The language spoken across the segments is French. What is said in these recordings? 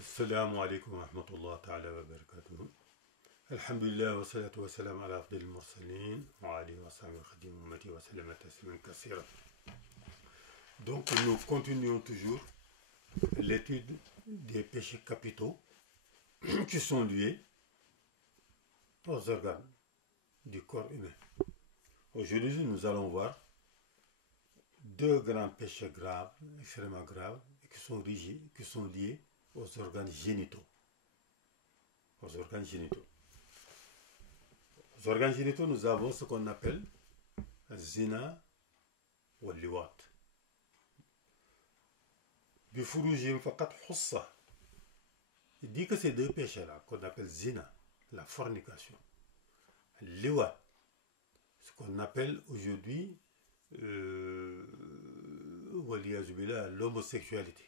السلام عليكم ورحمة الله تعالى وبركاته. الحمد لله والصلاة والسلام على أفضل المرسلين وعلى وصحبه خديم أمتي وسلم تسليما كثيرا. Donc nous continuons toujours l'étude des péchés capitaux qui sont liés aux organes du corps humain. Aujourd'hui, nous allons voir deux grands péchés graves, extrêmement graves, qui sont liés aux organes génitaux. Aux organes génitaux. Aux organes génitaux, nous avons ce qu'on appelle zina ou liwat. Bifurujim fakat hussa. Il dit que ces deux péchés-là, qu'on appelle zina, la fornication, liwat, ce qu'on appelle aujourd'hui l'homosexualité.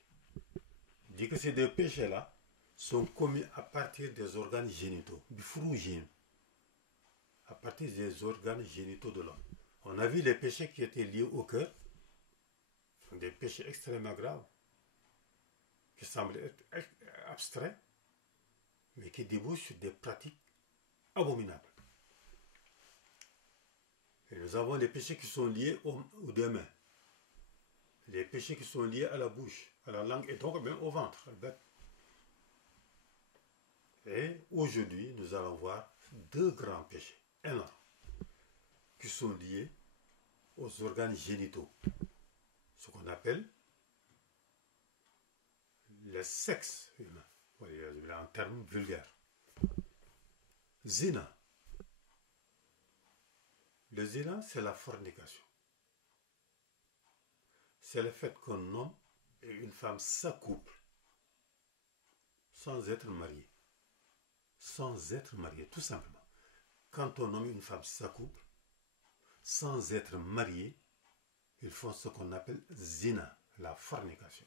Il dit que ces deux péchés-là sont commis à partir des organes génitaux, bifurujim, à partir des organes génitaux de l'homme. On a vu les péchés qui étaient liés au cœur, sont des péchés extrêmement graves, qui semblent être abstraits, mais qui débouchent sur des pratiques abominables. Et nous avons les péchés qui sont liés aux deux mains, les péchés qui sont liés à la bouche, à la langue et donc même au ventre. Et aujourd'hui, nous allons voir deux grands péchés énormes qui sont liés aux organes génitaux, ce qu'on appelle le sexe humain, en termes vulgaires. Zina. Le zina, c'est la fornication. C'est le fait qu'un homme et une femme s'accouplent sans être mariés. Sans être mariés, tout simplement. Quand un homme et une femme s'accouplent sans être mariés, ils font ce qu'on appelle zina, la fornication.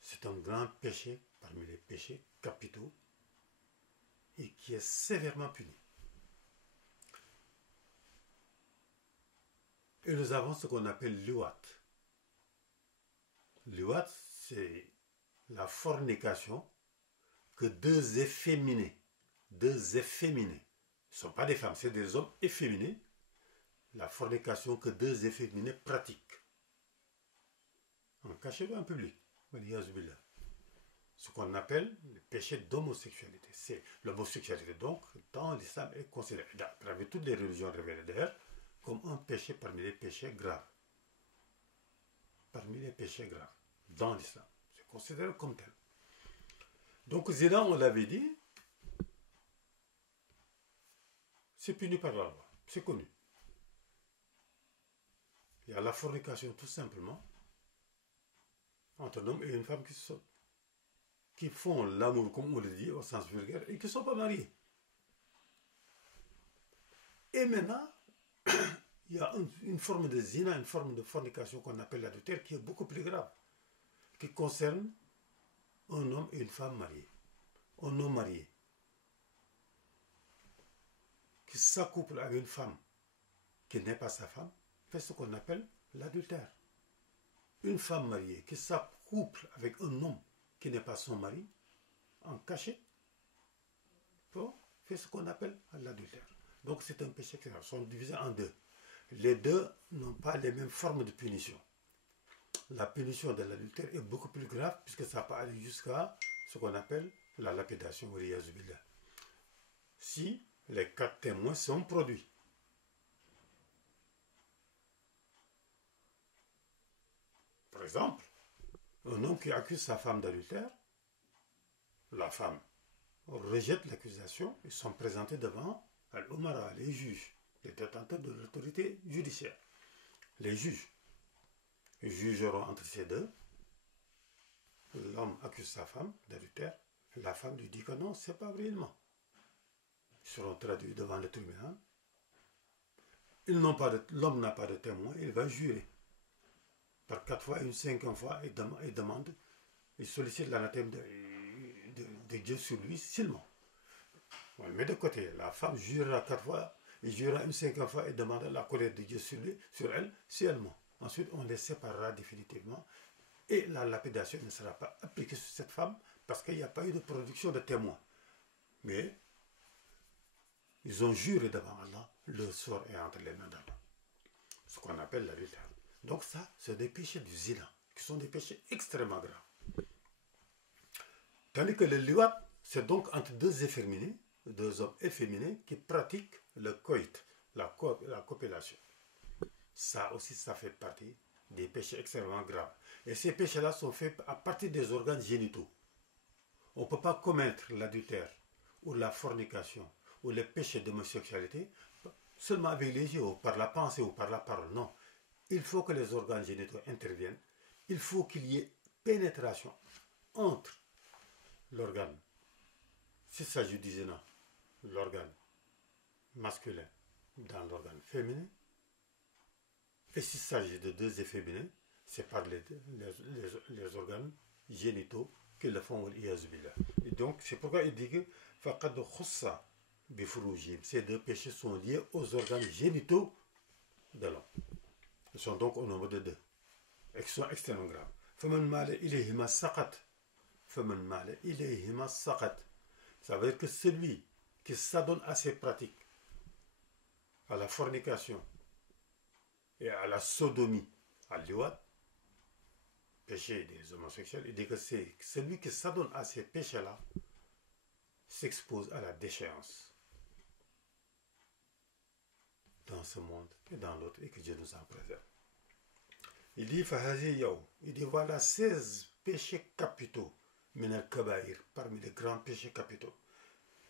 C'est un grand péché parmi les péchés capitaux et qui est sévèrement puni. Et nous avons ce qu'on appelle liwat. Liwat, c'est la fornication que deux efféminés, ne sont pas des femmes, c'est des hommes efféminés, la fornication que deux efféminés pratiquent, en cachette ou en public, ce qu'on appelle le péché d'homosexualité. C'est l'homosexualité, donc, dans l'islam, est considérée, à travers toutes les religions révélées d'ailleurs, comme un péché parmi les péchés graves. Parmi les péchés graves, dans l'islam. C'est considéré comme tel. Donc, zina, on l'avait dit, c'est puni par la loi. C'est connu. Il y a la fornication, tout simplement, entre un homme et une femme qui font l'amour, comme on le dit, au sens vulgaire, et qui ne sont pas mariés. Et maintenant, il y a une forme de zina, une forme de fornication qu'on appelle l'adultère, qui est beaucoup plus grave, qui concerne un homme et une femme mariés. Un homme marié qui s'accouple avec une femme qui n'est pas sa femme, fait ce qu'on appelle l'adultère. Une femme mariée qui s'accouple avec un homme qui n'est pas son mari, en cachette, fait ce qu'on appelle l'adultère. Donc c'est un péché qui sont divisés en deux. Les deux n'ont pas les mêmes formes de punition. La punition de l'adultère est beaucoup plus grave puisque ça peut aller jusqu'à ce qu'on appelle la lapidation. Si les 4 témoins sont produits. Par exemple, un homme qui accuse sa femme d'adultère, la femme rejette l'accusation, ils sont présentés devant l'Umara, les juges, les détenteurs de l'autorité judiciaire. Les juges jugeront entre ces deux. L'homme accuse sa femme d'adultère, la femme lui dit que non, c'est pas réellement. Ils seront traduits devant le tribunal. L'homme n'a pas de témoin, il va jurer. Par 4 fois, une 5e fois, il demande, il sollicite l'anathème de Dieu sur lui seulement. On le met de côté. La femme jurera 4 fois, il jurera une 5e fois et demandera la colère de Dieu sur elle seulement. Ensuite, on les séparera définitivement et la lapidation ne sera pas appliquée sur cette femme parce qu'il n'y a pas eu de production de témoins. Mais ils ont juré devant Allah, le sort est entre les mains d'Allah. Ce qu'on appelle l'adultère. Donc ça, c'est des péchés du zina, qui sont des péchés extrêmement graves. Tandis que le liwat, c'est donc entre deux efféminés, deux hommes efféminés qui pratiquent le coït, la copulation. Ça aussi, ça fait partie des péchés extrêmement graves. Et ces péchés-là sont faits à partir des organes génitaux. On ne peut pas commettre l'adultère ou la fornication ou les péchés d'homosexualité seulement avec les yeux ou par la pensée ou par la parole. Non. Il faut que les organes génitaux interviennent. Il faut qu'il y ait pénétration entre l'organe, s'il s'agit du zina, l'organe masculin dans l'organe féminin, et s'il s'agit de deux efféminés, c'est par les organes génitaux qui le font. Et donc, c'est pourquoi il dit que ces deux péchés sont liés aux organes génitaux de l'homme. Ils sont donc au nombre de deux. Et qui sont extrêmement graves. Ça veut dire que celui qui s'adonne à ces pratiques, à la fornication et à la sodomie, à l'iwad, péché des homosexuels, il dit que c'est celui qui s'adonne à ces péchés-là s'expose à la déchéance dans ce monde et dans l'autre, et que Dieu nous en préserve. Il dit voilà 16 péchés capitaux minal kabaïr, parmi les grands péchés capitaux.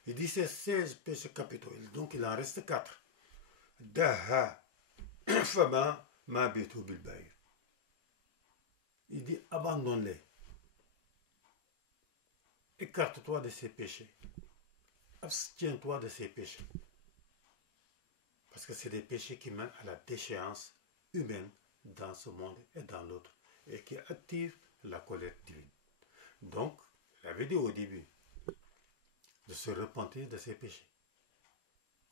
Il dit ces 16 péchés capitaux, donc il en reste 4. Daha fama ma bitu bilbaïr. Il dit abandonne-les. Écarte-toi de ces péchés. Abstiens-toi de ces péchés. Parce que c'est des péchés qui mènent à la déchéance humaine dans ce monde et dans l'autre, et qui attirent la colère divine. Donc, il avait dit au début de se repentir de ses péchés.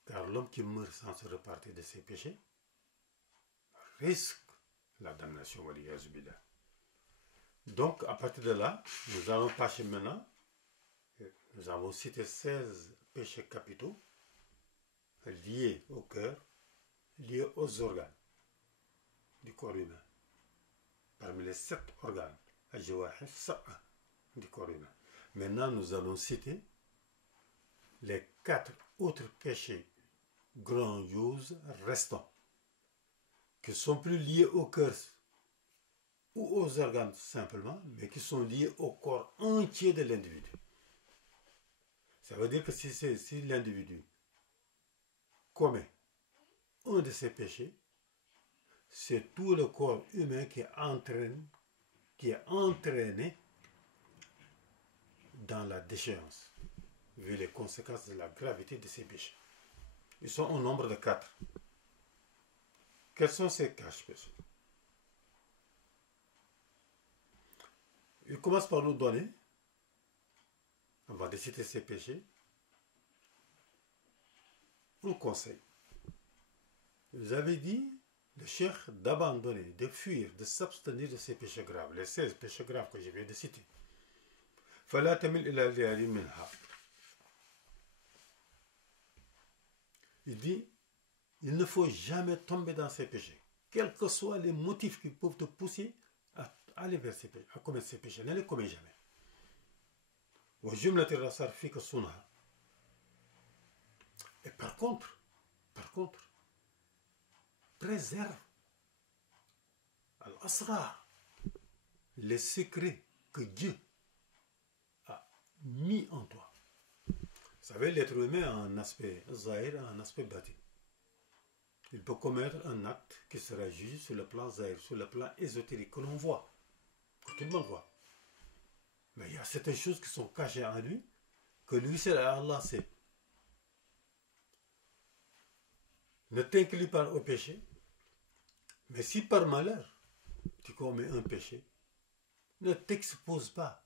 Car l'homme qui meurt sans se repentir de ses péchés risque la damnation. Donc, à partir de là, nous allons passer maintenant. Nous avons cité 16 péchés capitaux liés au cœur, liés aux organes du corps humain. Parmi les 7 organes, du corps humain. Maintenant, nous allons citer les 4 autres péchés grandioses restants, qui sont plus liés au cœur ou aux organes simplement, mais qui sont liés au corps entier de l'individu. Ça veut dire que si l'individu commet un de ces péchés, c'est tout le corps humain qui est entraîné dans la déchéance, vu les conséquences de la gravité de ces péchés. Ils sont au nombre de 4. Quels sont ces 4 péchés? Il commence par nous donner, avant de citer ces péchés, un conseil. Vous avez dit, le cheikh, d'abandonner, de fuir, de s'abstenir de ces péchés graves, les 16 péchés graves que je viens de citer. فلا تمل إلى الجهل منها. Il dit, il ne faut jamais tomber dans ces péchés, quels que soient les motifs qui peuvent te pousser à aller vers ces péchés, à commettre ces péchés. Ne les commets jamais. Et par contre, préserve al-asrar, les secrets que Dieu a mis en toi. Vous savez, l'être humain a un aspect zahir, un aspect bâti. Il peut commettre un acte qui sera jugé sur le plan zahir, sur le plan ésotérique que l'on voit, que tout le monde voit. Mais il y a certaines choses qui sont cachées en lui, que lui seul Allah sait. Ne t'incline pas au péché, mais si par malheur tu commets un péché, ne t'expose pas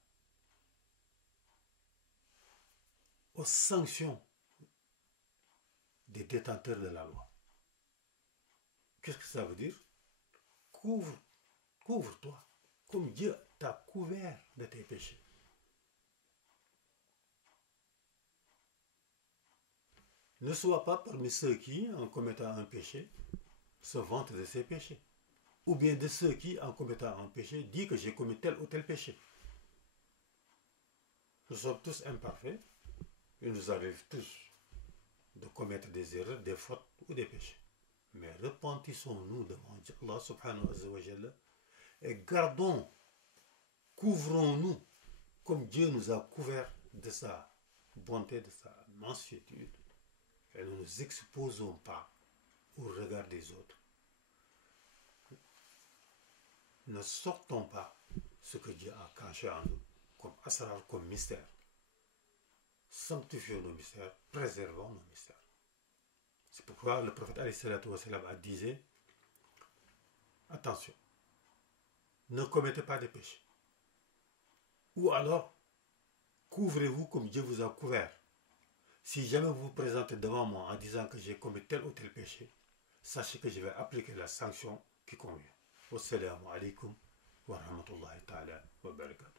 aux sanctions des détenteurs de la loi. Qu'est-ce que ça veut dire? Couvre-toi, comme Dieu t'a couvert de tes péchés. Ne sois pas parmi ceux qui, en commettant un péché, se vantent de ses péchés. Ou bien de ceux qui, en commettant un péché, disent que j'ai commis tel ou tel péché. Nous sommes tous imparfaits. Il nous arrive tous de commettre des erreurs, des fautes ou des péchés. Mais repentissons-nous devant Allah subhanahu wa ta'ala et gardons, couvrons-nous comme Dieu nous a couverts de sa bonté, de sa mansuétude. Et ne nous exposons pas au regard des autres. Ne sortons pas ce que Dieu a caché en nous, comme asrar, comme mystère. Sanctifions nos mystères, préservons nos mystères. C'est pourquoi le prophète a dit, attention, ne commettez pas de péché. Ou alors, couvrez-vous comme Dieu vous a couvert. Si jamais vous vous présentez devant moi en disant que j'ai commis tel ou tel péché, sachez que je vais appliquer la sanction qui convient. Wassalamu alaikum wa rahmatullahi ta'ala wa barakatuh.